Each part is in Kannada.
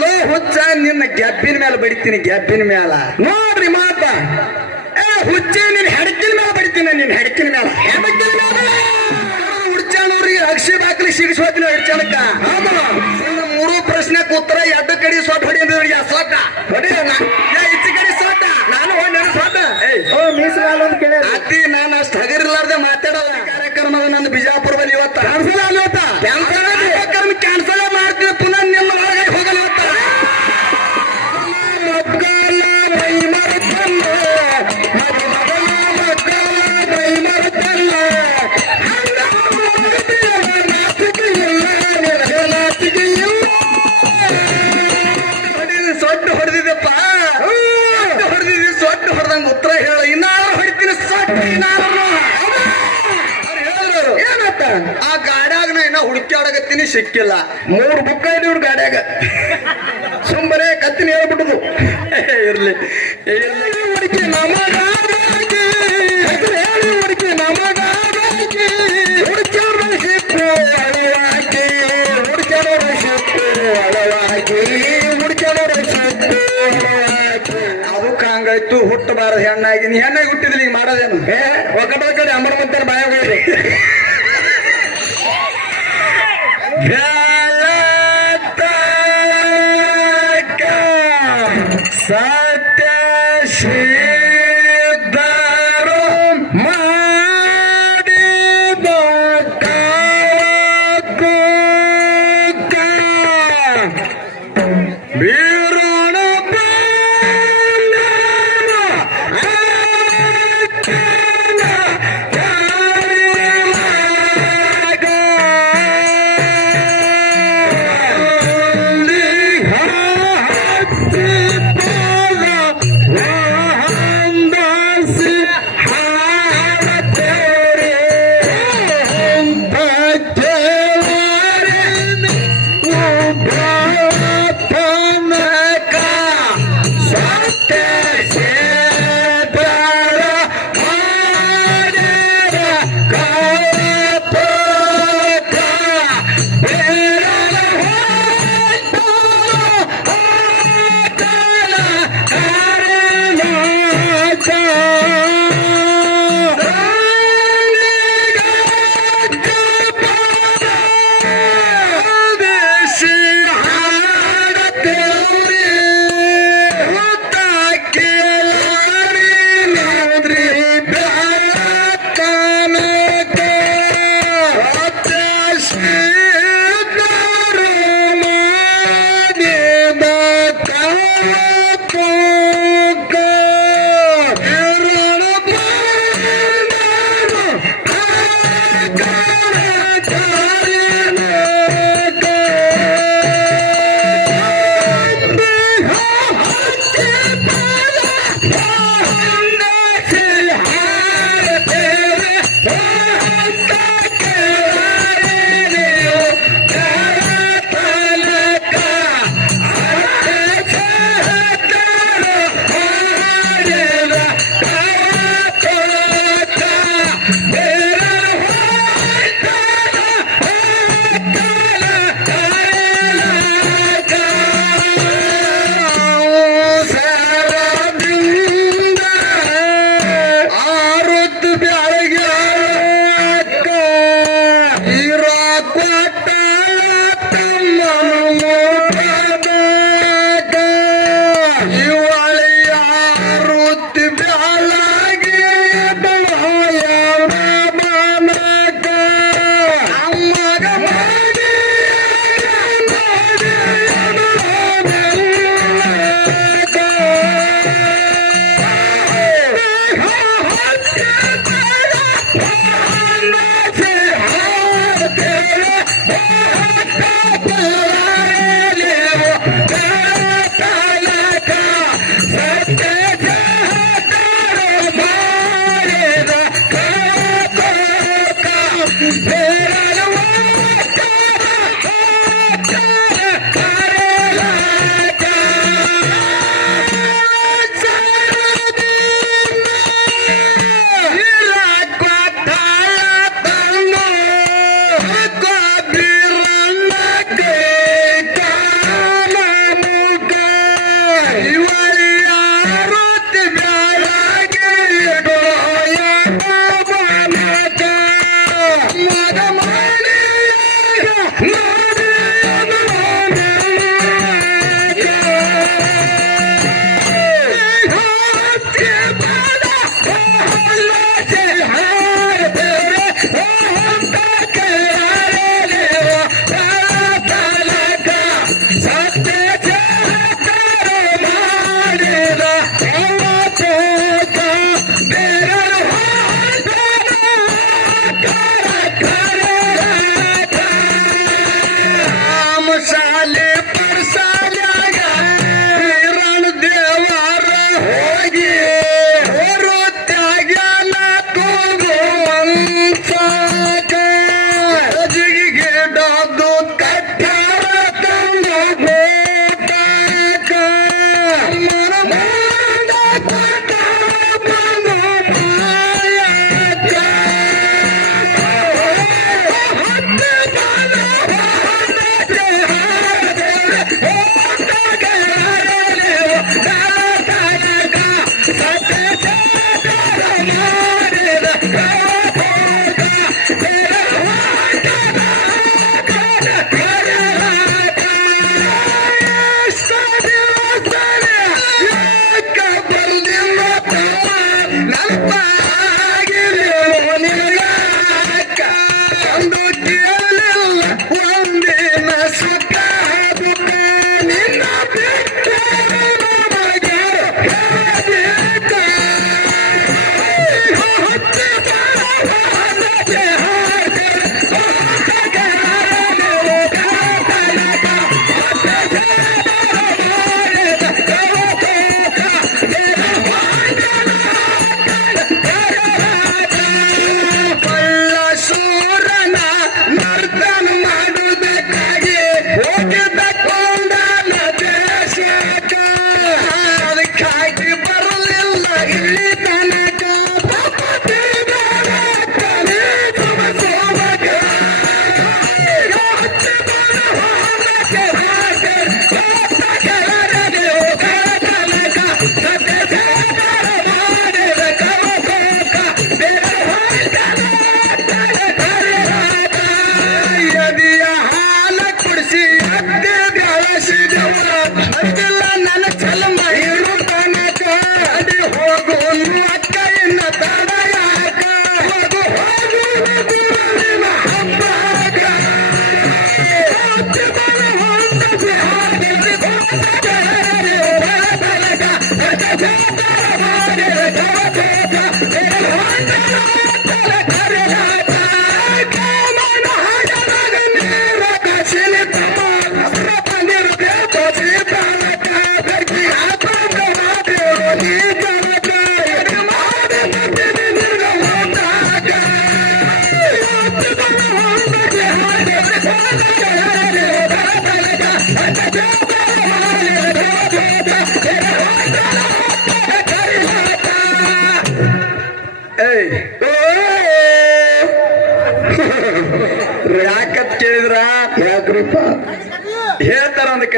ಲೋ ಹುಚ್ಚ ನಿನ್ನ ಗೆಬ್ಬಿನ ಮೇಲೆ ಬಡಿತೀನಿ ಗೆಬ್ಬಿನ ಮೇಲೆ ನೋಡ್ರಿ ಮಾತ. ಏ ಹುಚ್ಚ ನಿನ್ನ ಹೆಡಕಿನ ಮೇಲೆ ಬಡಿತೀನಿ ನಿನ್ನ ಹೆಡಕಿನ ಮೇಲೆ ಹೆಡಕಿನ ಮೇಲೆ ಹುಡ್ಚಾನವ್ರಿಗೆ ಅಕ್ಷಿ ಬಾಕಲಿ ಸಿಗಿಸ್ಕೋತೀನಿ ಹಿಡ್ಚಾನಕ್ಕ ಮೂರು ಪ್ರಶ್ನೆ ಉತ್ತರ ಎಡ್ಡ ಕಡೆ ಸ್ವಲ್ಪ ಹೊಡಿ ಅಂದ್ರೆ ಸೊಟ್ಟ ಹೊಡಿ ಇಚ್ಚ ಕಡೆ ಸೊಟ್ಟ ನಾನು ಹೋಗಿ ನೆನಪು ಹೋದ. ಏಯ್. ಓ ಮೀಸಲಾಲ ಅಂತ ಅತಿ ನಾನು ಅಷ್ಟು ಹಗರಿಲ್ಲಾರ್ದೆ ಮಾತಾಡಲ್ಲ. ಕಾರ್ಯಕ್ರಮದ ನನ್ನ ಬಿಜಾಪುರದಲ್ಲಿ ಇವತ್ತು. ಆಗ್ಲಿ ಇವತ್ತ? ಸಿಕ್ಕಿಲ್ಲ. ಮೂರು ಬುಕ್ಕ ಇವ್ರ ಗಾಡ್ಯಾಗ ಸುಮ್ಮನೆ ಕತ್ತಿನ ಹೇಳ್ಬಿಟ್ಟು ಇರ್ಲಿ. ಹುಡುಕಿ ಹುಡುಕಿ ನಮಗ ಸಿಕ್ಕು ಅಳವಾಗಿ ಹುಡುಕ್ಯಾರ ಸಿಕ್ಕು ಅಳವಾಗಿ ಹುಡುಕ್ಯಾರ ಸಿಕ್ಕು ಅಳವಾಗಿ. ಅದಕ್ಕೆ ಹಂಗಾಯ್ತು ಹುಟ್ಟಬಾರದು ಹೆಣ್ಣಾಗಿ ನೀ ಹೆಣ್ಣಾಗಿ ಹುಟ್ಟಿದ್ಲಿ ಈಗ ಮಾಡೋದೇನು? ಏ ಒಕ್ಕಟ ಕಡೆ ಅಮರ ಮಂತರ ಬಾಯಾಗ Sir!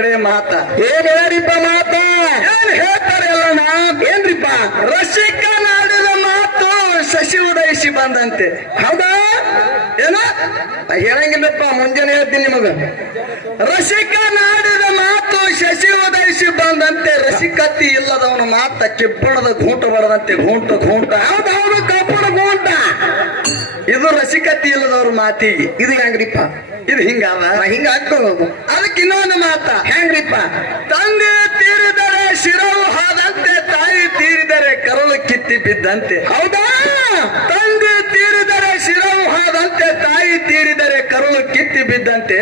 ಕಡೆ ಮಾತ. ಏನ್ ಹೇಳಿಪ್ಪ ಮಾತ? ಏನ್ ಹೇಳ್ತಾರೆ ಅಲ್ಲಣ್ಣ? ಏನ್ರಿಪ್ಪ? ರಸಿಕ ನಾಡಿದ ಮಾತು ಶಶಿ ಉದಯಿಸಿ ಬಂದಂತೆ. ಹೌದಾ? ಏನ? ನಾ ಹೇಳಂಗಿಲ್ಲಪ್ಪ ಮುಂಜಾನೆ ಹೇಳ್ತೀನಿ ನಿಮಗ. ರಸಿಕ ನಾಡಿದ ಮಾತು ಶಶಿ ಉದಯಿಸಿ ಬಂದಂತೆ. ರಸಿಕತಿ ಇಲ್ಲದವನು ಮಾತ ಕಿಬ್ಬಣದ ಗೂಂಟು ಬರದಂತೆ ಗೂಂಟು ಕಪ್ಪಡ ಗೋಂಟ ಇದು ರಸಿಕತಿ ಇಲ್ಲದವ್ರ ಮಾತಿಗೆ ಇದು ಹೆಂಗ್ರಿಪ್ಪ? ಇದು ಹಿಂಗಾದ ಹಿಂಗ ಹಾಕೋದು ಅದಕ್ಕೆ ಇನ್ನೊಂದು ಮಾತ. ಹೆಂಗ್ರಿಪ್ಪ? ತಂದೆ ತೀರಿದರೆ ಶಿರವು ಹಾದಂತೆ, ತಾಯಿ ತೀರಿದರೆ ಕರುಳು ಕಿತ್ತಿ ಬಿದ್ದಂತೆ. ಹೌದಾ? ತಂದೆ ತೀರಿದರೆ ಶಿರವು ಹಾದಂತೆ, ತಾಯಿ ತೀರಿದರೆ ಕರಳು ಕಿತ್ತಿ ಬಿದ್ದಂತೆ.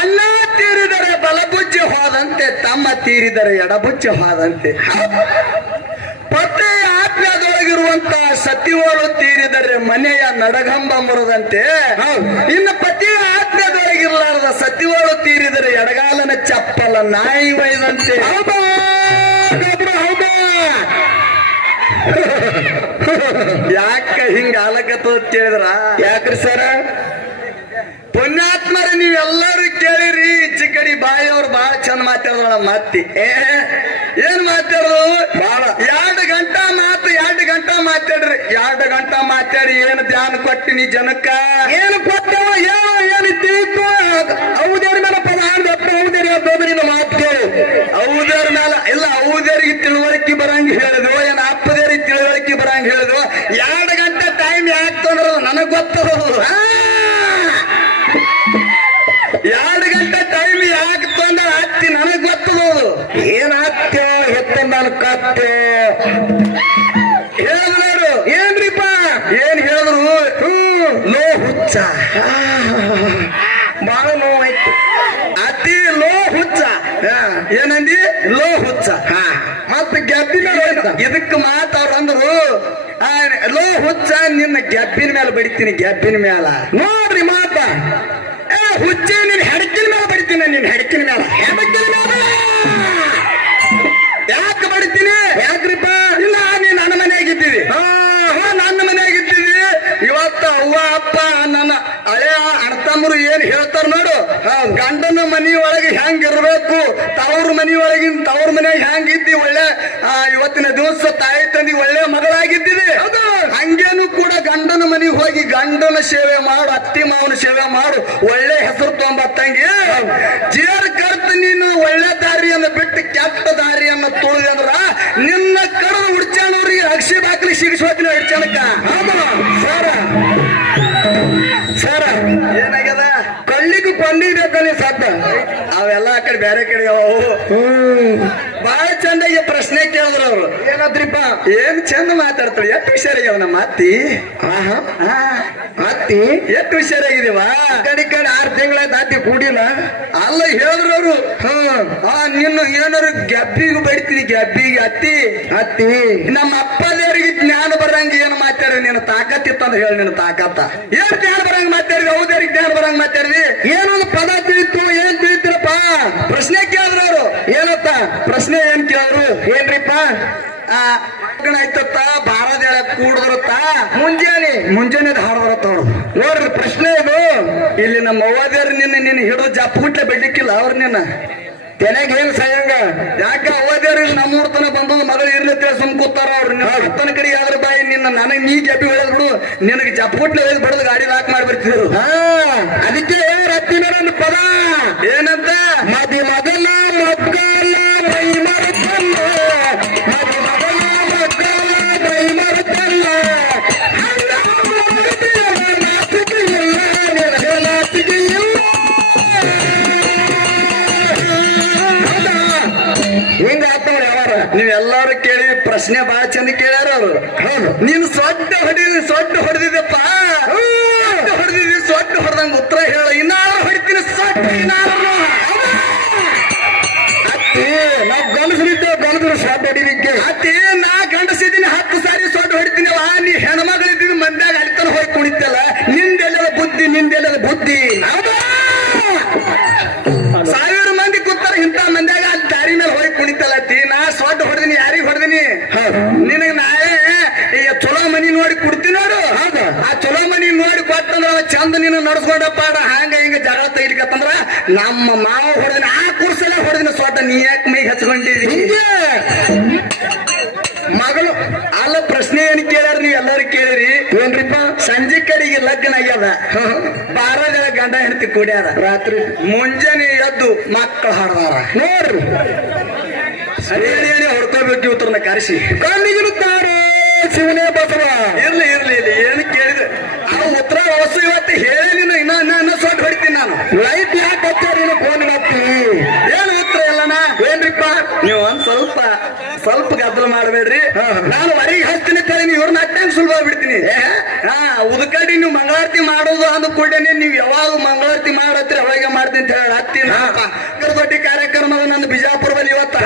ಅಲ್ಲ ತೀರಿದರೆ ಬಲಬುಜ್ಜಿ ಹೋದಂತೆ, ತಮ್ಮ ತೀರಿದರೆ ಎಡಬುಜ್ಜಿ ಹೋದಂತೆ. ಪತಿ ಆತ್ಮದೊಳಗಿರುವಂತ ಸತಿವಳು ತೀರಿದರೆ ಮನೆಯ ನಡಗಂಬ ಮುರದಂತೆ ಇನ್ನು ಪತಿ ಆತ್ಮದೊಳಗಿರಲಾರದ ಸತಿವಾಳು ತೀರಿದರೆ ಎಡಗಾಲನ ಚಪ್ಪಲ ನಾಯಿ ಒಯ್ದಂತೆ. ಹೌದಾ. ಯಾಕ ಹಿಂಗ ಆಲಕತ್ತ ಕೇಳಿದ್ರ? ಯಾಕ್ರಿ ಸರ? ಪುಣ್ಯಾತ್ಮರ ನೀವೆಲ್ಲರೂ ಕೇಳಿರಿ. ಈಚೆ ಕಡೆ ಬಾಯಿ ಅವ್ರು ಬಹಳ ಚಂದ ಮಾತಾಡೋಣ ಮತ್ತಿ. ಏನ್ ಮಾತಾಡೋದು? ಬಾಳ. ಎರಡು ಗಂಟೆ ಮಾತು ಎರಡು ಗಂಟೆ ಮಾತಾಡ್ರಿ. ಎರಡು ಗಂಟೆ ಮಾತಾಡಿ ಏನ್ ಧ್ಯಾನ ಕೊಟ್ಟಿನಿ ಜನಕ್ಕ? ಏನು ಕೊಟ್ಟವ? ಏನು ಏನು ತಿಳಿತು? ಹೌದೇರಿ ಮೇಲೆ ಪ್ರಧಾನ ಹೌದೇರಿ ಅದೊಂದು ನಿನ್ನ ಮಾತು ಕೇಳು. ಹೌದರ ಮೇಲೆ ಇಲ್ಲ ಹೌದರಿಗೆ ತಿಳುವಳಿಕೆ ಬರಂಗ ಹೇಳಿದ್ವು. ಏನ್ ಅಪ್ಪದೇರಿಗೆ ತಿಳುವಳಿಕೆ ಬರಂಗ ಹೇಳಿದ್ವು. ಎರಡು ಗಂಟೆ ಟೈಮ್ ಯಾಕೆ ತೊಂದ್ರ ನನಗ್ ಗೊತ್ತದು ಎರಡು ಗಂಟೆ ಟೈಮ್ ಯಾಕೆ ತಂದ ಹತ್ತಿ ನನಗ್ ಗೊತ್ತದು? ಏನಾಗ್ತೋ ಹೆತ್ತ ನಾನು ಕತ್ತೆ. ಹೇಳಿದ್ರು ಏನ್ರಿಪ್ಪ? ಏನ್ ಹೇಳಿದ್ರು? ಹ್ಮ್ ಲೋ ಹುಚ್ಚ. ಬಹಳ ನೋವಾಯ್ತು ಅತಿ ಲೋ ಹುಚ್ಚ. ಏನಂದಿ? ಲೋ ಹುಚ್ಚ. ಮತ್ತೆ ಗೆದ್ದಿನ ಇದಕ್ ಮಾತ್ ಲೋ ಹುಚ್ಚ, ನಿನ್ನ ಗೆಬ್ಬಿನ ಮೇಲೆ ಬಡಿತೀನಿ, ಗೆಬ್ಬಿನ ಮೇಲೆ. ನೋಡ್ರಿ ಮಾತ. ಹುಚ್ಚಿ ನಿನ್ ಹೆಡಕಿನ ಮೇಲೆ ಬಡಿತೀನಿ ನಿನ್ ಹೆಡಕಿನ ಮೇಲೆ. ಹೆಡಕಿನ ಹೇಳ್ತಾರ ನೋಡು ಗಂಡನ ಮನೆಯೊಳಗೆ ಹೆಂಗ್ ಇರ್ಬೇಕು ತವ್ರ ಮನೆಯೊಳಗಿನ ತವ್ರ ಮನೆಯಾಗ ಹೆಂಗ್ ಇದ್ದಿ ಒಳ್ಳೆ ಆ, ಇವತ್ತಿನ ದಿವಸ ತಾಯಿ ತಂದಿ ಒಳ್ಳೆ ಮಗಳಾಗಿದ್ದಿದೆ. ಹಂಗೇನು ಕೂಡ ಗಂಡನ ಮನೆಗೆ ಹೋಗಿ ಗಂಡನ ಸೇವೆ ಮಾಡು ಅತ್ತಿ ಮಾವನ ಸೇವೆ ಮಾಡು ಒಳ್ಳೆ ಹೆಸರು ತಂಗಿ. ಜೇರ್ ಕರ್ತ ನೀನು ಒಳ್ಳೆ ದಾರಿಯನ್ನು ಬಿಟ್ಟು ಕೆಟ್ಟ ದಾರಿಯನ್ನು ತುಳಿದೆ ಅಂದ್ರ ನಿನ್ನ ಕಡದ ಹುಡ್ಚಾಣವ್ರಿಗೆ ಅಕ್ಷಿ ಬಾಕ್ಲಿ ಸಿಗಿಸ್ಬೇಕು ಹುಡ್ಚಾಣಕ್ಕ ಬೇರೆ ಕಡೆ ಅವು. ಬಹಳ ಚಂದಾಗಿ ಪ್ರಶ್ನೆ ಕೇಳಿದ್ರು ಅವ್ರು. ಏನದ್ರಿಪ್ಪ? ಏನ್ ಚಂದ ಮಾತಾಡ್ತಾಳೆ? ಎಷ್ಟು ಹುಷಾರಿಗೆ ನಮ್ಮ ಅತ್ತಿ? ಆಹಾ. ಹಾ. ಅತ್ತಿ ಎಷ್ಟು ಹುಷಾರಾಗಿದೀವ ಕಡೆ ಕಡೆ ಆರು ತಿಂಗಳಾಯ್ತು ಅತ್ತಿ ಕೂಡಿಲ್ಲ. ಅಲ್ಲ ಹೇಳಿದ್ರು ಅವರು ಆ ನಿನ್ನ ಏನಾರು ಗಬ್ಬಿಗೆ ಬಡಿತೀನಿ ಗಬ್ಬಿಗೆ ಅತ್ತಿ. ಅತ್ತಿ. ನಮ್ಮ ಅಪ್ಪದೇವರಿಗೆ ಜ್ಞಾನ ಬರಂಗ ಏನು ಮಾತಾಡ್ರಿ? ನಿನ್ನ ತಾಕತ್ತಿತ್ತಂತ ಹೇಳಿ ನಿನ್ನ ತಾಕತ್ತ. ಏನ್ ಜ್ಞಾನ ಬರಂಗ ಮಾತಾಡ್ರಿ? ಅವ್ರಿಗೆ ಜ್ಞಾನ ಬರಂಗ ಮಾತಾಡ್ರಿ? ಏನೊಂದು ಪದ ತಿಳಿತು ಏನ್ ತಿಳಿತಿರಪ್ಪ? ಪ್ರಶ್ನೆ ಕೇಳಿದ್ರು ಅವರು ಪ್ರಶ್ನೆ ಏನ್ ಕೇಳಿದ್ರು? ಏನ್ರಿಪ್ಪ? ಆಯ್ತತ್ತ ಬಾರದೇಳ ಕೂಡ್ದರತ್ತ? ಮುಂಜಾನೆ. ಮುಂಜಾನೆ ಧಾರ ಬರತ್ತ ಅವ್ರು ನೋಡ್ರಿ ಪ್ರಶ್ನೆ ಇದು ಇಲ್ಲಿ ನಮ್ಮ ಅವ್ವದೇವ್ರು ನಿನ್ನ ನಿನ್ನ ಹಿಡಿದು ಜಪ್ಪುಟ್ಲೆ ಬಿಡ್ಲಿಕ್ಕಿಲ್ಲ ಅವ್ರು ನಿನ್ನ. ತೆನೆಗೆ ಏನ್ ಸಯಂಗ? ಯಾಕ ಅವ್ವದೇವ್ರು ನಮ್ಮೂರ್ ತನ ಬಂದು ಮಗಳು ಇರ್ಲತ್ತೆ ಸುಮ್ ಕೂತಾರ ಅವ್ರು. ಹತ್ತನ ಕಡೆ ಯಾವ್ದ್ರ ಬಾಯಿ ನಿನ್ನ ನನಗ್ ನೀ ಜಪ್ಪಿ ಬಿಡು. ನಿನಗೆ ಜಪ್ಪುಟ್ಲೆ ಒಯ್ದು ಬಡದು ಗಾಡಿ ಲಾಕ್ ಮಾಡಿ ಬರ್ತಿದ್ರು ಹಾ ಅದಕ್ಕೆ ರತ್ತಿನ ಪದ? ಏನಂತ? ಮದಿ ಮಗನ ಮಕ್ಕಳ ನೀವೆಲ್ಲರೂ ಕೇಳಿ ಪ್ರಶ್ನೆ ಬಹಳ ಚಂದ ಕೇಳ್ಯಾರ ಅವರು. ಹೌದು. ನೀನು ಸೊಡ್ಡ ಹೊಡಿದಿ ಸೊಡ್ಡ ಹೊಡೆದಿದ್ದಪ್ಪ ಹೊಡೆದಿದ್ದಿ ಸೊಡ್ಡ ಹೊಡೆದಂಗ ಉತ್ತರ ಹೇಳ. ಇನ್ನಾರು ಹೊಡಿಲಿಕ್ಕೆ. ಅತಿ ನಾ ಗಂಡಸಿದ್ದೀನಿ ಹತ್ತು ಸಾರಿ ಸೊಡ್ಡ ಹೊಡಿತೀನಿ. ನೀ ಹೆಣ್ಮಗಳಿದ್ದೀನಿ ಮಂದ್ಯಾಗ ಅಲ್ಲಿತನ ಹೋಗಿ ಕುಣಿತಲ್ಲ. ನಿಂದೆಲ್ಲದ ಬುದ್ಧಿ ನಿಂದೆಲ್ಲ ಬುದ್ಧಿ. ಸಾವಿರ ಮಂದಿ ಕೂತಾರ ಇಂಥ ಮಂದ್ಯಾಗ ಅಲ್ಲಿ ದಾರಿ ಮೇಲೆ ಹೋಗಿ ಕುಣಿತಲತ್ತಿ ನಾ ಸೊಡ್ಡ ಹೊಡೆದಿನಿ ಯಾರಿಗೆ ಹೊಡೆದಿನಿ? ನಿನಗೆ ನಾಳೆ ಚಲೋ ಮನಿ ನೋಡಿ ಕುಡ್ತೀನಿ ನೋಡು. ಆ ಚಲೋ ಮನಿ ನೋಡಿ ಕೊಟ್ಟಂದ್ರ ಚಂದ ನೀನು ನಡ್ಸ್ಕೊಂಡಪ್ಪ ಹಂಗ ಹಿಂಗ ಜಗಳ ತೆಗಿಲಿಕತ್ತಂದ್ರ ನಮ್ಮ ಮಾವ ಹೊಡೆದಿನ ಆ ಕುರ್ಸಲ್ಲ ಹೊಡೆದಿನ ಸೊಡ್ಡ ನೀ ಯಾಕೆ ಮೈ ಹಚ್ಕೊಂಡಿದಿ ಹಿಂಗೆ ಮಗಳು ಅಲ್ಲ ಪ್ರಶ್ನೆ ಏನ್ ಕೇಳ್ಯಾರ ನೀವ್ ಎಲ್ಲಾರು ಕೇಳಿರಿ ಏನ್ರಿಪ್ಪ ಸಂಜೆ ಕಡೆಗೆ ಲಗ್ನ ಆಗ್ಯದ. ಬಾರ ಜನ ಗಂಡ ಹೆಂಡತಿ ಕುಡಿಯಾರ. ರಾತ್ರಿ ಮುಂಜಾನೆ ಎದ್ದು ಮಕ್ಕಳು ಹಾಡದಾರ. ನೋಡ್ರಿ. ಹೇಳಿ ಹೊಡ್ಕೋಬೇಕು ಇವತ್ತರನ್ನ ಕರೆಸಿ. ಕಣ್ಣಿಗಿರುತ್ತಾರೆ ಶಿವನೇ ಬಸವ. ಇರ್ಲಿ ಇರ್ಲಿ ಇರ್ಲಿ ಏನು ಕೇಳಿದ? ಆ ಉತ್ತರ ವಸ್ತು ಇವತ್ತು ಹೇಳಿ ನೀನು ಇನ್ನ ಇನ್ನ ಸೊಟ್ ಹೊಡಿತೀನಿ ನಾನು. ಲೈಟ್ ಯಾಕೆ ಹಚ್ಚಾರ ನೀನು ಫೋನ್ ಹತ್ತಿ ಏನು ಉತ್ತರ ಇಲ್ಲನ ಏನ್ರಿಪ್ಪ? ನೀವು ಒಂದ್ ಸ್ವಲ್ಪ ಸ್ವಲ್ಪ ಗದ್ದಲ ಮಾಡಬೇಡ್ರಿ. ನಾನು ಹೊರಗೆ ಹಚ್ತೀನಿ ನೀವು ಇವ್ರನ್ನ ಅಟ್ಟೆ ಸುಲಭ ಬಿಡ್ತೀನಿ ಉದ್ಕಡಿ ನೀವು ಮಂಗಳಾರತಿ ಮಾಡೋದು ಅಂದ ಕೂಡನೆ ನೀವು ಯಾವಾಗ ಮಂಗಳಾರತಿ ಮಾಡತ್ರಿ ಅವಾಗ ಮಾಡ್ತೀನಿ ಅಂತ ಹೇಳಿ ಹತ್ತೀನಿ ದೊಡ್ಡ ಕಾರ್ಯಕ್ರಮ ನನ್ನ ಬಿಜಾಪುರದಲ್ಲಿ ಇವತ್ತು.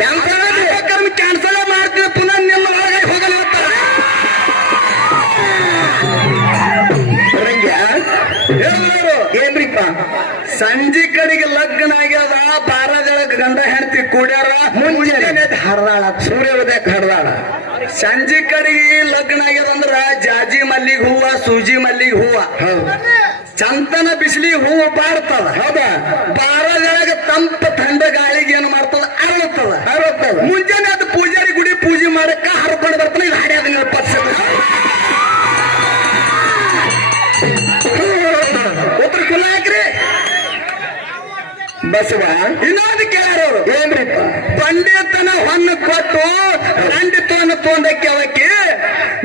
ಕ್ಯಾನ್ಸಲ್ ಕಾರ್ಯಕ್ರಮ ಕ್ಯಾನ್ಸಲ್ ಮಾಡ್ತೀನಿ ಪುನಃ ನಿಮ್ಮ ಒಳಗೆ ಹೋಗಲ್ಲ ಎಲ್ಲರೂ ಏನ್ರಿಪ್ಪ? ಸಂಜೆ ಕಡೆಗೆ ಲಗ್ನ ಆಗ್ಯದ ಬಾರದೊಳಗ ಗಂಡ ಹೆಂಡತಿ ಕೂಡ್ಯಾರ ಮುಂಜಾನೆ. ಹರದಾಳ ಸೂರ್ಯೋದಯಕ್ಕೆ ಹಡ್ದಾಳ ಸಂಜೆ ಕಡೆಗೆ ಲಗ್ನ ಆಗ್ಯದಂದ್ರ ಜಾಜಿ ಮಲ್ಲಿಗೆ ಹೂವ ಸೂಜಿ ಮಲ್ಲಿಗೆ ಹೂವ. ಹೌದು ಚಂತನ ಬಿಸಿಲಿ ಹೂವು ಬಾರ್ತದ ಹೌದಾ? ಬಾರದೊಳಗ ತಂಪ ಥಂಡ ಗಾಳಿಗೆ ಏನ್ ಮಾಡ್ತದ? ಅರಳುತ್ತದ ಅರಳುತ್ತದ ಮುಂಜಾನೆ ಅದು ಪೂಜೆ ಬಸವ ಇನ್ನೊಂದು ಕೇಳಾರವ್ರು ಏನ್ರಿಪ್ಪ ಪಂಡಿತನ ಹೊನ್ನ ಕೊಟ್ಟು ಪಂಡಿತವನ್ನು ತೊಂದಕ್ಕೆ ಅವಕ್ಕೆ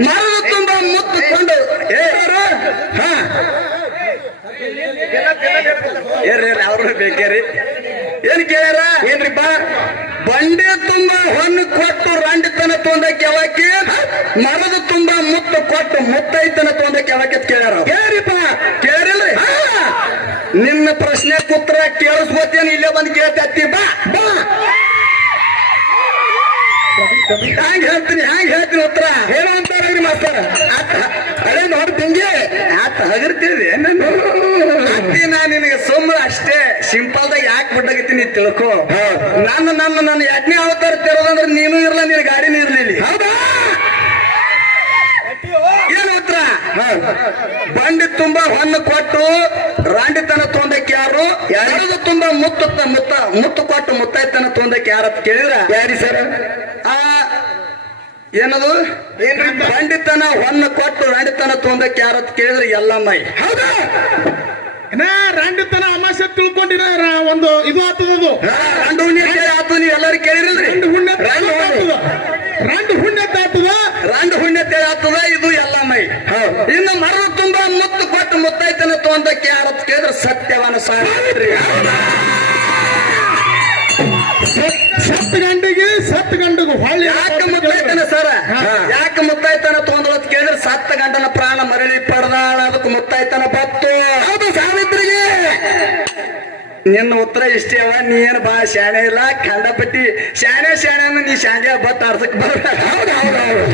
ಮರದ ತುಂಬ ಮುತ್ತು ಕೊಂಡು ಏರು ಹಾ. ಏರ್ರಿ ಅವ್ರು ಬೇಕೇರಿ? ಏನ್ ಕೇಳ್ಯಾರ? ಏನ್ರಿಪ್ಪ ಬಂಡೆ ತುಂಬ ಹೊನ್ನು ಕೊಟ್ಟು ರಂಡಿತನ ತೊಂದಕ್ಕೆ ಅವಕ್ಕೆ ಮರದ ತುಂಬ ಮುತ್ತು ಕೊಟ್ಟು ಮುತ್ತೈತನ ತೊಂದಕ್ಕೆ ಅವಕ್ಕೆ ಕೇಳ್ಯಾರ ಏನ್ರಿಪ್ಪ ಕೇಳಿಲ್ರಿ ನಿನ್ನ ಪ್ರಶ್ನೆ ಉತ್ತರ ಕೇಳಿಸ್ಬೋತೇನು ಇಲ್ಲೇ ಬಂದು ಕೇಳ್ತತ್ತಿ ಬಾ ಬಾ. ಹ್ಯಾಂಗ ಹೇಳ್ತೀನಿ ಹ್ಯಾಂಗ ಹೇಳ್ತೀನಿ ಉತ್ತರ? ಏನೋ ಅಂತಾರ್ರಿ ಮಾಸ್ತರ ಅದೇ ನೋಡ್ತಿಂಗೆ ಆತ ಹಗರ್ತಿದ್ದೆ ನಾನು ಅತ್ತಿ ನಾ ನಿನಗೆ ಸುಮ್ಮನೆ ಅಷ್ಟೇ ಸಿಂಪಲ್ ದಾಗ ಯಾಕೆ ಬಿಟ್ಟಾಗತ್ತೀನಿ ತಿಳ್ಕೊ. ನನ್ನ ನನ್ನ ನನ್ನ ಯಜ್ಞ ಅವತಾರ ತಿರೋದಂದ್ರೆ ನೀನು ಇರಲ್ಲ ನಿನ್ನ ಗಾಡಿನೂ ಇರ್ಲಿಲ್ಲ. ಹೌದಾ? ಏನು ಉತ್ತರ? ಬಂಡಿ ತುಂಬಾ ಹೊನ್ನು ಕೊಟ್ಟು ಯಾರು? ಯಾರಿಗೂ ತುಂಬಾ ಮುತ್ತು ಮುತ್ತ ಮುತ್ತು ಕೊಟ್ಟು ಮುತ್ತೈತನ ತೊಂದಕ್ಕೆ ಯಾರತ್ ಕೇಳಿದ್ರ? ಯಾರಿ ಸರ್? ಆ ಏನದು? ಪಂಡಿತನ ಹೊನ್ನ ಕೊಟ್ಟು ರಂಡಿತನ ತೊಂದಕ್ಕೆ ಯಾರತ್ ಕೇಳಿದ್ರೆ? ಎಲ್ಲಮ್ಮೈ ಹೌದಾ? ರಂಡಿತನ ಅಮಾಸ್ಯ ತಿಳ್ಕೊಂಡಿರ? ಒಂದು ಇದು ಆಗ್ತದದು ರಂಡು ಹುಣ್ಣಿ ಆತು ನೀವು ಎಲ್ಲರೂ ಕೇಳಿರಲ್ರಿ. ರಂಡು ಹುಣ್ಣೆ ರಂಡು ಹುಣ್ಣಿ ಆಗ್ತದ ರಂಡು ಹುಣ್ಣೆ ತಾತದ ರಂಡು ಹುಣ್ಣೆ ತೇಳಿ ಆಗ್ತದ ಇದು ಎಲ್ಲಮ್ಮೈ ಇನ್ನು ಮರದ ತುಂಬ ಮುತ್ತು ಕೊಟ್ಟು ಮುತ್ತೈತನ ತೊಂದಕ್ಕೆ ಯಾರತ್ ಕೇಳಿದ್ರೆ ಸತ್ಯವನ ಸಾವಿತ್ರಿ. ಸತ್ ಗಂಡಿಗೆ ಸತ್ ಗಂಡಿಗೆ ಹೊಳ್ಳಿ ಯಾಕೆ ಮುತ್ತೈತನ ಸರ? ಯಾಕೆ ಮುತ್ತೈತನ ತೊಂದಲತ್ ಕೇಳಿದ್ರೆ ಸತ್ತ ಗಂಡನ ಪ್ರಾಣ ಮರಳಿ ಪಡೆದಾಳ ಅದಕ್ಕೆ ಮುತ್ತೈತನ ಬತ್ತು. ಹೌದು ಸಾವಿತ್ರಿಗೆ. ನಿನ್ನ ಉತ್ತರ ಇಷ್ಟೇ ಅವ ನೀ ಏನು ಬಾ ಶಾಣೆ ಇಲ್ಲ ಖಂಡಪಟ್ಟಿ. ಶಾಣೆ ಶಾಣೆ ಅಂದ್ರೆ ನೀ ಶಾಂಡೆ ಬತ್ತ ಆಡ್ಸಕ್ ಬರ್ಬೇಕು ಹೌದು ಹೌದು ಹೌದು.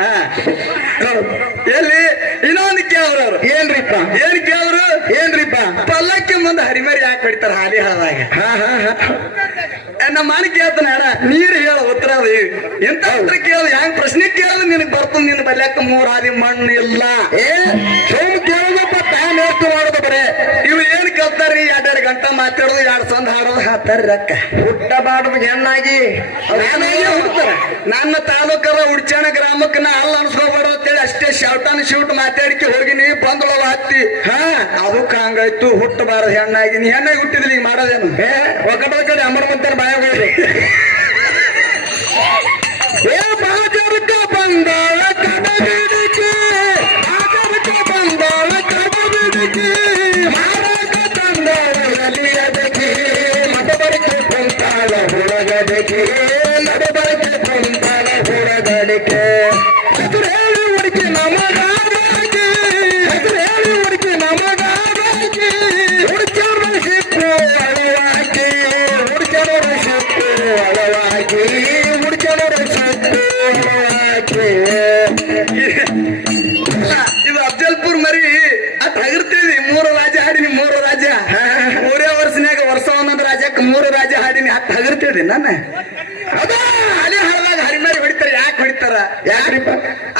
ಹಾ. ಎಲ್ಲಿ? ಇನ್ನೊಂದು ಕೇಳ್ರವ್ರು ಏನ್ರಿಪ್ಪ? ಏನ್ ಕೇಳ್ರು ಏನ್ರಿಪ್ಪ? ಪಲ್ಲಕ್ಕಿ ಮುಂದೆ ಹರಿಮರಿ ಯಾಕೆ ಹೊಡಿತಾರ ಹಾಲಿ ಹಾಲಾಗ ಹಾ ಹಾ ಹಾ. ನಮ್ಮ ಮನೆ ಕೇಳ್ತಾನೆ ಅಣ್ಣ ನೀರು ಹೇಳ ಉತ್ತರ ಎಂತ ಉತ್ತರ ಕೇಳ ಹೆಂಗ್ ಪ್ರಶ್ನೆ ಕೇಳ ನಿನಗ್ ಬರ್ತದ ನಿನ್ ಬಲ್ಯಾಕ ಮೂರ್ ಹಾದಿ ಮಣ್ಣು ಇಲ್ಲ. ಏ ಸೋಮ್ ಕೇಳೋದಪ್ಪ ಟೈಮ್ ಎಷ್ಟು ಮಾಡೋದು ಬರೇ. ಏನ್ ಕೇಳ್ತಾರ್ರಿ ಎರಡೆರಡು ಗಂಟೆ ಮಾತಾಡೋದು ಎರಡು ಸಂದ ಹಾಡೋದು ಹುಟ್ಟ ಹುಟ್ಟಬಾರ್ದು ಹೆಣ್ಣಾಗಿ. ನಾನಾಗೆ ಹುಡ್ತಾರ. ನನ್ನ ತಾಲೂಕದ ಉಡ್ಚಾಣ ಗ್ರಾಮಕ್ಕೆ ನಾ ಅಲ್ಲ ಅನ್ಸ್ಕೋಬಾರ್ದು ಅಂತೇಳಿ ಅಷ್ಟೇ ಶೌಟನ್ ಶೂಟ್ ಮಾತಾಡಿಕೆ ಹೋಗಿನಿ ಬಂದಳವ ಹತ್ತಿ ಹಾ ಅದಕ್ಕೆ ಹಂಗಾಯ್ತು ಹುಟ್ಟಬಾರದು ಹೆಣ್ಣಾಗಿ. ನೀ ಹೆಣ್ಣಾಗಿ ಹುಟ್ಟಿದ್ಲಿ ಈಗ ಮಾಡೋದೇನು? ಹೇ ಒಕ್ಕಟ ಕಡೆ ಅಮರವಂತರ ಬಾಯ ಏ ಬಾಜರಕ ಬಂದಾಳ ಕಡಬಿಡಿಕೆ ಅದ ಅದೇ ಹಾಡಿದಾಗ ಹರಿಮಾರಿ ಹೊಡಿತಾರ ಯಾಕೆ ಹೊಡಿತಾರ? ಯಾರಿಪ್ಪ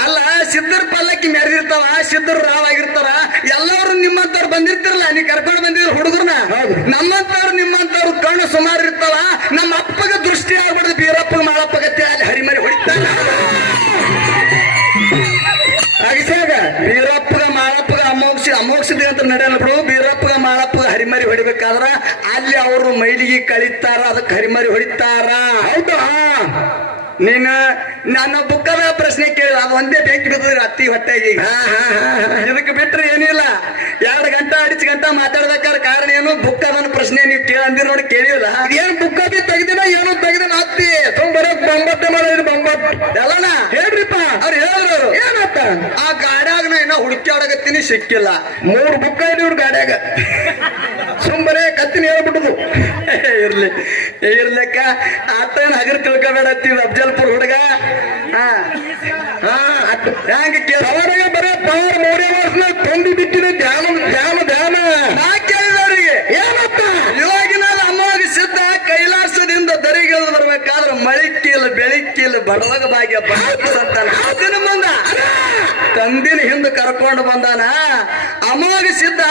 ಅಲ್ಲ ಸಿದ್ಧರ ಪಲ್ಲಕ್ಕಿ ಮೆರೆದಿರ್ತಾವ ಸಿದ್ಧರು ರಾವಾಗಿರ್ತಾರ ಎಲ್ಲರೂ ನಿಮ್ಮಂತವ್ರು ಬಂದಿರ್ತಿರಲ್ಲ ನೀ ಕರ್ಕೊಂಡು ಬಂದಿದ್ರು ಹುಡುಗರ್ನ. ನಮ್ಮಂತವ್ರು ನಿಮ್ಮಂತವ್ರು ಕಣ್ಣು ಸುಮಾರು ಇರ್ತಾವ ನಮ್ಮ ಅಪ್ಪಗ ದೃಷ್ಟಿ ಆಗ್ಬಾರ್ದು ಬೀರಪ್ಪ ಮಾಳಪ್ಪಗತ್ತೆ ಅಲ್ಲಿ ಹರಿಮರಿ ಹೊಡಿತಾರ. ಅಗಿಸಾಗ ಬೀರಪ್ಪಗ ಮಾಳಪ್ಪಗ ಅಮೋಕ್ಷ ಅಮೋಕ್ಷದ ಅಂತ ನಡೆಯಲ್ಲ ಬಿಡು ಬೀರಪ್ಪಗ ಮಾಳಪ್ಪಗ ಹರಿಮರಿ ಹೊಡಿಬೇಕಾದ್ರ ಮೈಲಿಗೆ ಕಳಿತಾರ ಅದಕ್ಕೆ ಹರಿಮರಿ ಹೊಡಿತಾರ? ಹೌದು? ನೀನು ನನ್ನ ಬುಕ್ಕದ ಪ್ರಶ್ನೆ ಕೇಳಿದ ಅದು ಒಂದೇ ಬೆಂಕಿ ಬಿದ್ದದ್ರಿ ಅತ್ತಿ ಹೊಟ್ಟೆಗೆ. ಇದಕ್ಕೆ ಬಿಟ್ರೆ ಏನಿಲ್ಲ. ಎರಡು ಗಂಟೆ ಅಡಿಚ್ ಗಂಟೆ ಮಾತಾಡ್ಬೇಕಾದ್ರೆ ಕಾರಣ ಏನು? ಬುಕ್ ಅದನ್ನ ಪ್ರಶ್ನೆ ನೀವು ಕೇಳಂದಿರ ನೋಡಿ ಕೇಳಿಲ್ಲ. ಏನ್ ಬುಕ್ಕದಿ ತೆಗ್ದಿನ ಏನೋ ತೆಗ್ದಿನ ಹತ್ತಿ ತುಂಬರ ಬಂಬತ್ತೆ ಮಾಡಿದ್ರು ಬಂಬತ್ ಎಲ್ಲ ಹೇಳ್ರಿಪ್ಪ ಅವ್ರು ಹೇಳಿದ್ರು ಆ ಗಾಡ್ಯಾಗ ನಾ ಹುಡುಕ್ಯಾಡಕತ್ತೀನಿ, ಸಿಕ್ಕಿಲ್ಲ. ಮೂರ್ ಬುಕ್ಕ ಇವ್ರ ಗಾಡ್ಯಾಗ. ಸುಮ್ಮನೆ ಕತ್ತಿನ ಹೇಳ್ಬಿಟ್ಟದು. ಇರ್ಲಿ ಇರ್ಲಿಕ್ಕ. ಆತನ ಹಗರ್ ತಿಳ್ಕೊಬೇಡತ್ತೀವಿ ಅಫ್ಜಲ್ಪುರ್ ಹುಡುಗ. ಹಾ ಹಾ ಹೆಂಗ ಅವರಿಗೆ ಬರೇ ಪವರ್ ಮೂರೇ ವರ್ಷ ಬಿಟ್ಟಿದೆ ಧ್ಯಾನ ಧ್ಯಾನ ಧ್ಯಾನ ನಾ ಕೇಳಿದವರಿಗೆ ಏನತ್ತ ಇವಾಗಿನ ಅಮ್ಮವಾಗ ಸಿದ್ಧ ಕೈಲಾಸದಿಂದ ದರಿಗಿಳಿದು ಬರ್ಬೇಕಾದ್ರೆ ಬೆಳಿಕ್ಕಿಲ್ಲ ಬಡವಾಗ ಭಾಗ್ಯ ಸಂತಾನ ಬಂದ ತಂದಿನ ಹಿಂದೆ ಕರ್ಕೊಂಡು ಬಂದಾನ. ಅಮೋಗ ಸಿದ್ಧ.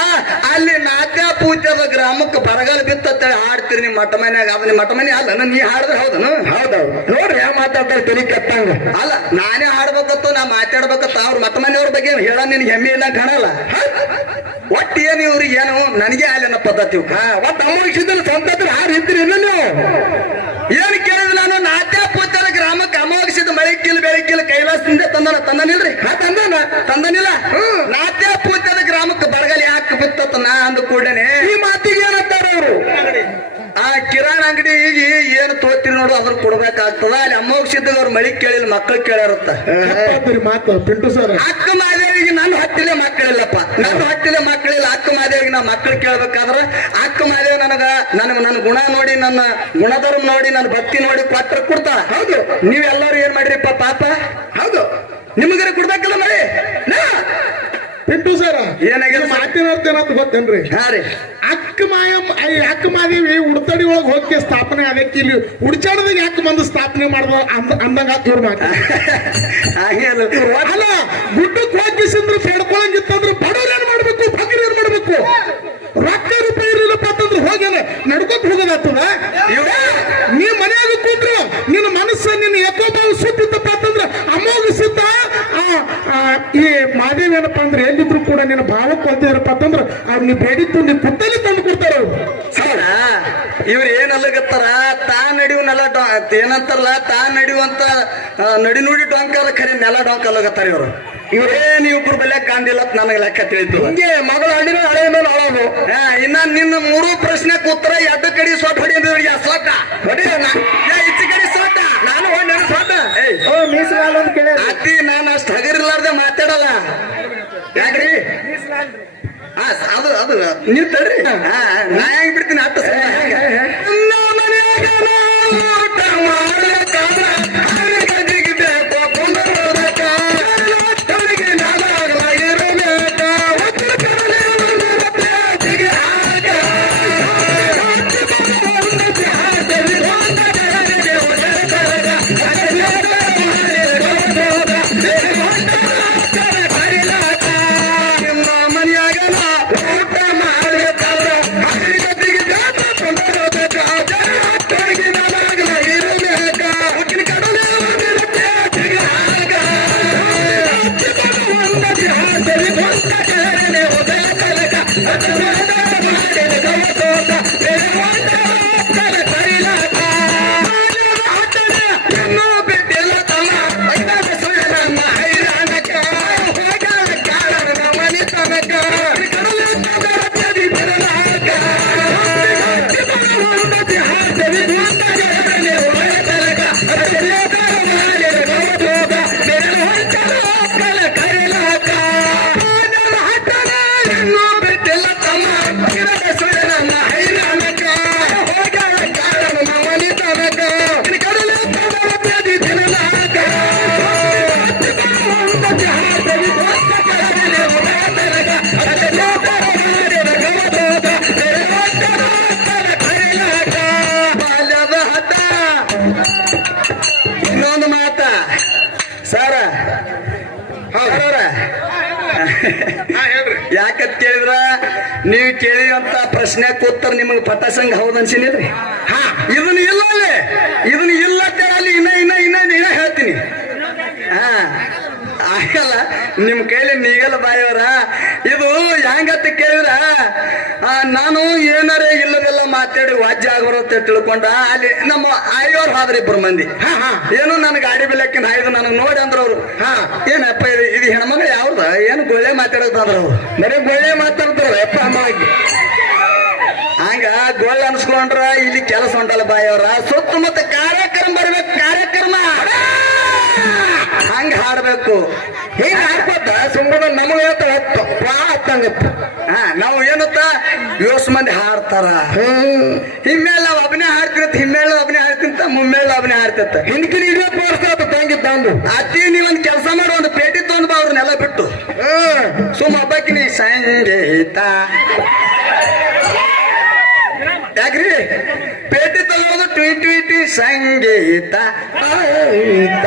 ಅಲ್ಲಿ ನಾಟ್ಯ ಪೂಜ್ಯದ ಗ್ರಾಮಕ್ಕೆ ಬರಗಾಲ ಬಿತ್ತ ಹಾಡ್ತೀರಿ ನಿಮ್ಮ ಮಠ ಮನೆಯಾಗ. ಅದು ನಿಮ್ಮ ಮಠ ಮನೆ ಅಲ್ಲ ನೀ ಹಾಡಿದ್ರೆ ಹೌದನು? ಹೌದೌದು. ನೋಡ್ರಿ ಯಾವ ಮಾತಾಡ್ತಾರೆ ತಿರಿ ಕೆತ್ತಂಗ ಅಲ್ಲ ನಾನೇ ಹಾಡ್ಬೇಕತ್ತು ನಾ ಮಾತಾಡ್ಬೇಕತ್ತ. ಅವ್ರ ಮಠ ಮನೆಯವ್ರ ಬಗ್ಗೆ ಹೇಳ ನಿನ್ ಹೆಮ್ಮೆ ಇಲ್ಲ ಕಾಣಲ್ಲ ಒಟ್ಟು ಏನು ಇವ್ರಿಗೆ ಏನು? ನನಗೆ ಅಲ್ಲಿನ ಪದ್ಧತಿ ಒಟ್ಟು ಅಮೋಗ ಒಟ್ಟು ಸಂತತ್ರ ಹಾರು ಇದ್ರಿ ಇಲ್ಲ ನೀವು ಏನು ಕೇಳಿದ್ರೆ ನಾನು ನಾಟ್ಯ ಪೂಜಾರ ಗ್ರಾಮಕ್ಕೆ ಅಮೋಘಿಸಿದ ಬೆಳಕಿಲ್ ಕೈಲಾಸದಿಂದ ತಂದನ ತಂದನಿಲ್ರಿ? ಹಾ ತಂದನ? ತಂದನಿಲ್ಲ? ನಾತ್ಯ ಪೂಜಾದ ಗ್ರಾಮಕ್ಕೆ ಬರಗಾಲ ಯಾಕೆ ಬಿತ್ತತ್ತ ನಾ ಅಂದ ಕೂಡನೆ ಈ ಮಾತಿಗೆ ಏನಂತಾರ ಅವರು ಆ ಕಿರಾಣಿ ಈಗ ಏನು ತೋತಿರಿ ನೋಡು ಅದ್ರ ಕೊಡ್ಬೇಕಾಗ್ತದ. ಅಲ್ಲಿ ಅಮೋಘಿಸಿದ್ದ ಅವ್ರ ಮಳಿ ಕೇಳಿಲ್ಲ ಮಕ್ಕಳು ಕೇಳಿರುತ್ತ ಮಾತು ಪಿಂಟು ಸರ್. ಅಕ್ಕ ಮಾದೇವಿಗೆ ನನ್ನ ಹತ್ತಿಲೆ ಮಕ್ಕಳಿಲ್ಲಪ್ಪ ನನ್ನ ಹತ್ತಿಲೆ ಮಕ್ಕಳಿಲ್ಲ ಅಕ್ಕ ಮಾದೇವಿಗೆ ನಾ ಮಕ್ಕಳು ಕೇಳ್ಬೇಕಾದ್ರ ಅಕ್ಕ ಮಾದೇವಿ ನನಗ ನನಗ ನನ್ನ ಗುಣ ನೋಡಿ ನನ್ನ ಗುಣಧರ್ಮ ನೋಡಿ ನನ್ನ ಭಕ್ತಿ ನೋಡಿ ಪಾತ್ರ ಕೊಡ್ತಾಳ. ಹೌದು. ನೀವೆಲ್ಲರೂ ಏನ್ ಮಾಡ್ರಿಪ್ಪ ಪಾಪ? ಹೌದು. ನಿಮಗರ ಕೊಡ್ಬೇಕಲ್ಲ ಮಳಿ? ಪಿಂಟು ಸರ್. ಏನಾಗಿದೆ? ಮಾತಿನ ಅರ್ಥ ಏನಂತ ಗೊತ್ತೇನ್ರಿ? ಹಾರಿ ಅಕ್ಕ ಮಾಯ ಐ ಅಕ್ಕ ಮಾದೇವಿ ಉಡ್ತಡಿ ಒಳಗೆ ಹೋಗಿ ಸ್ಥಾಪನೆ ಅದಕ್ಕೆ ಇಲ್ಲಿ ಉಡ್ಚಾಡದಾಗ ಯಾಕೆ ಬಂದು ಸ್ಥಾಪನೆ ಮಾಡ್ದ ಅಂದ ಅಂದಂಗ ಇವ್ರ ಮಾತು. ಹಾಗೆ ಅಲ್ಲ. ಗುಡ್ಡಕ್ಕೆ ಹೋಗಿಸಿದ್ರು ಬೇಡ್ಕೊಳಂಗಿತ್ತಂದ್ರೆ ಬಡವ್ರು ಏನ್ ಮಾಡ್ಬೇಕು? ಭಕ್ತರು ಏನ್ ಮಾಡ್ಬೇಕು? ರೊಕ್ಕ ರೂಪಾಯಿ ಇರಲಿಲ್ಲಪ್ಪ ಅಂತಂದ್ರೆ ಹೋಗ್ಯಾನ ನಡ್ಕೊತ ಹೋಗೋದಾಗ್ತದ? ನೀ ಮನೆಯಾಗ ಕೂತ್ರು ನಿನ್ನ ಯಕೋಭಾವ ಸುತ್ತಿತ್ತಪ್ಪ ಅಂತಂದ್ರೆ ಅಮೋಘ ಸಿದ್ಧ ಆ, ಆ, ಈ ಮಾದೇವಿ ಏನಪ್ಪ ಅಂದ್ರೆ ಎಲ್ಲಿದ್ರು ಕೂಡ ನಿನ್ನ ಭಾವಕ್ಕೆ ಕೊಲ್ತಿದಾರಪ್ಪ ಅಂತಂದ್ರೆ ಅವ್ರು ನೀವು ಬೇಡಿದ್ದು ನೀ ಪುತ್ತಲಿ ತಂದು ಕೊಡ್ತಾರ ಅವ್ರು. ಸೌಡ ಇವ್ರು ಏನ್ ಅಲ್ಲಗತ್ತಾರ ತಾ ನಡಿಯುವನೆಲ್ಲ ಏನಂತಾರಲ್ಲ ತಾ ನಡಿವಂತ ನಡಿ ನುಡಿ ಡೊಂಕ ಅಲ್ಲ ಖರೆ ನೆಲ ಡೊಂಕ ಅಲ್ಲಗತ್ತಾರ ಇವ್ರು. ಇವ್ರೇನ್ ಇವ್ರು ಬೆಲೆ ಕಾಂದಿಲ್ಲ ನನಗೆ ಲೆಕ್ಕ ತಿಳಿತು. ಹಿಂಗೆ ಮಗಳ ಹಣ್ಣಿನ ಹಳೆ ಮೇಲೆ ಅಳೋದು ಇನ್ನ ನಿನ್ನ ಮೂರು ಪ್ರಶ್ನೆ ಕೂತ್ರ ಎರಡು ಕಡೆ ಸ್ವಲ್ಪ ಹೊಡಿಯೋದು ಸ್ವಲ್ಪ ಹೊಡಿಯೋಣ? ಯಾ, ಈಚೆ ಕಡೆ ಸೊಟ್ಟ ನಾನು ಒಂದು ಸೊಟ್ಟ ಏಯ್ ಓ ಮೀಸಲಾಲ್ ಅಂತ ಕೇಳ ಅತ್ತಿ ನಾನು ಅಷ್ಟು ಹಗರಿಲ್ಲಾರ್ದೆ ಮಾತಾಡಲ್ಲ. ಯಾಕ್ರಿ? ಆ, ಅದು ಅದು ನೀವು ತಡ್ರಿ. ಆ, ನಾ ಹೆಂಗ್ ಬಿಡ್ತೀನಿ ಅಟ್ಟ. ಕೇಳಿದಂತ ಪ್ರಶ್ನೆ ಉತ್ತರ ನಿಮಗೆ ಪಟಾಸಂಗ ಹೌದ್ ಅನ್ಸಿನಿದ್ರಿ ಹಾ ಇದನ್ನ ಇಲ್ಲ ಇದನ್ನ ಇಲ್ಲ ಅಂತೇಳಿ ಅಲ್ಲಿ ಇನ್ನ ಇನ್ನ ಇನ್ನ ಇನ್ನ ಹೇಳ್ತೀನಿ ಹಾ ಆಗಲ್ಲ ನಿಮ್ ಕೈಲಿ ನೀಗಲ್ಲ ಬಾಯವರ? ಇದು ಹೆಂಗತ್ತ ಕೇಳಿದ್ರ? ನಾನು ಏನಾರೇ ಇಲ್ಲದೆಲ್ಲ ಮಾತಾಡಿ ವಾಜ್ಯ ಆಗ್ಬರುತ್ತೆ ತಿಳ್ಕೊಂಡ ಅಲ್ಲಿ ನಮ್ಮ ಆಯೋರ್ ಹಾದ್ರ ಇಬ್ಬರು ಮಂದಿ. ಏನು ಹಾ. ಏನೋ ನನ್ನ ಗಾಡಿ ಬೆಲೆಕ್ಕಿನ ಹಾಯ್ದು ನನಗೆ ನೋಡಿ ಅಂದ್ರ ಅವ್ರು ಹಾ. ಏನಪ್ಪ ಇದು ಇದು ಹೆಣ್ಮಗ ಯಾವ್ದ? ಏನು ಗೊಳ್ಳೆ ಮಾತಾಡೋದಾದ್ರ ಅವ್ರು ಬರೀ ಗೊಳ್ಳೆ ಮಾತಾಡ್ತಾರ ಅಪ್ಪ ಅಮ್ಮಾಗಿ ಹಂಗ ಗೋಳ್ ಅನ್ಸ್ಕೊಂಡ್ರ ಇಲ್ಲಿ ಕೆಲಸ ಉಂಟಲ್ಲ ಬಾಯವ್ರ. ಸುತ್ತಮುತ್ತ ಕಾರ್ಯಕ್ರಮ ಬರ್ಬೇಕು ಕಾರ್ಯಕ್ರಮ. ಹಂಗ ಹಾಡ್ಬೇಕು. ಹಿಂಗ ಹಾಡ್ಕೊತ ಸುಮ್ಮನೆ ನಮಗೆ ಹತ್ತಂಗತ್ತ ಹಾ, ನಾವು ಏನತ್ತ? ಯೋಸ್ ಮಂದಿ ಹಾಡ್ತಾರ. ಹಿಮ್ಮೇಳ ನಾವ್ ಒಬ್ಬನೇ ಹಾಡ್ತಿರತ್ತ ಹಿಮ್ಮೇಳ ಒಬ್ಬನೇ ಹಾಡ್ತಿಂತ ಮುಮ್ಮೇಳ ಒಬ್ಬನೇ ಹಾಡ್ತಿತ್ತ ಹಿಂದಕಿನ ಇದೇ ತೋರಿಸ್ತಾ ತಂಗಿದ್ದ ಅಂದು ಅತಿ ನೀವೊಂದ್ ಕೆಲಸ ಮಾಡಿ, ಒಂದು ಪೇಟಿ ತಗೊಂಡ್ ಬಾ ಅವ್ರನ್ನೆಲ್ಲ ಬಿಟ್ಟು. ಸುಮ್ಮ ಹಬ್ಬಕ್ಕಿನಿ ಸಂಗೀತ ಯಾಕ್ರಿ? ಪೇಟಿ ತಗೊಳ್ಳೋದು ಟ್ವಿ ಟ್ವಿಟಿ ಸಂಗೀತ ಆಯ್ತ.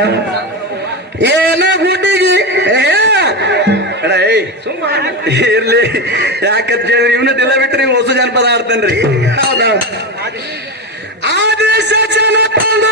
ಏನ ಗುಡ್ಡಿಗಿ ಇರ್ಲಿ. ಯಾಕಂತ ಕೇಳಿ ಇವನು ದಿಲ್ಲ ಬಿಟ್ರಿ ನೀವು ಹೊಸ ಜನಪದ ಆಡ್ತೇನ್ರಿ ಹೌದಾ? ಆದೇಶ ಜನಪದ.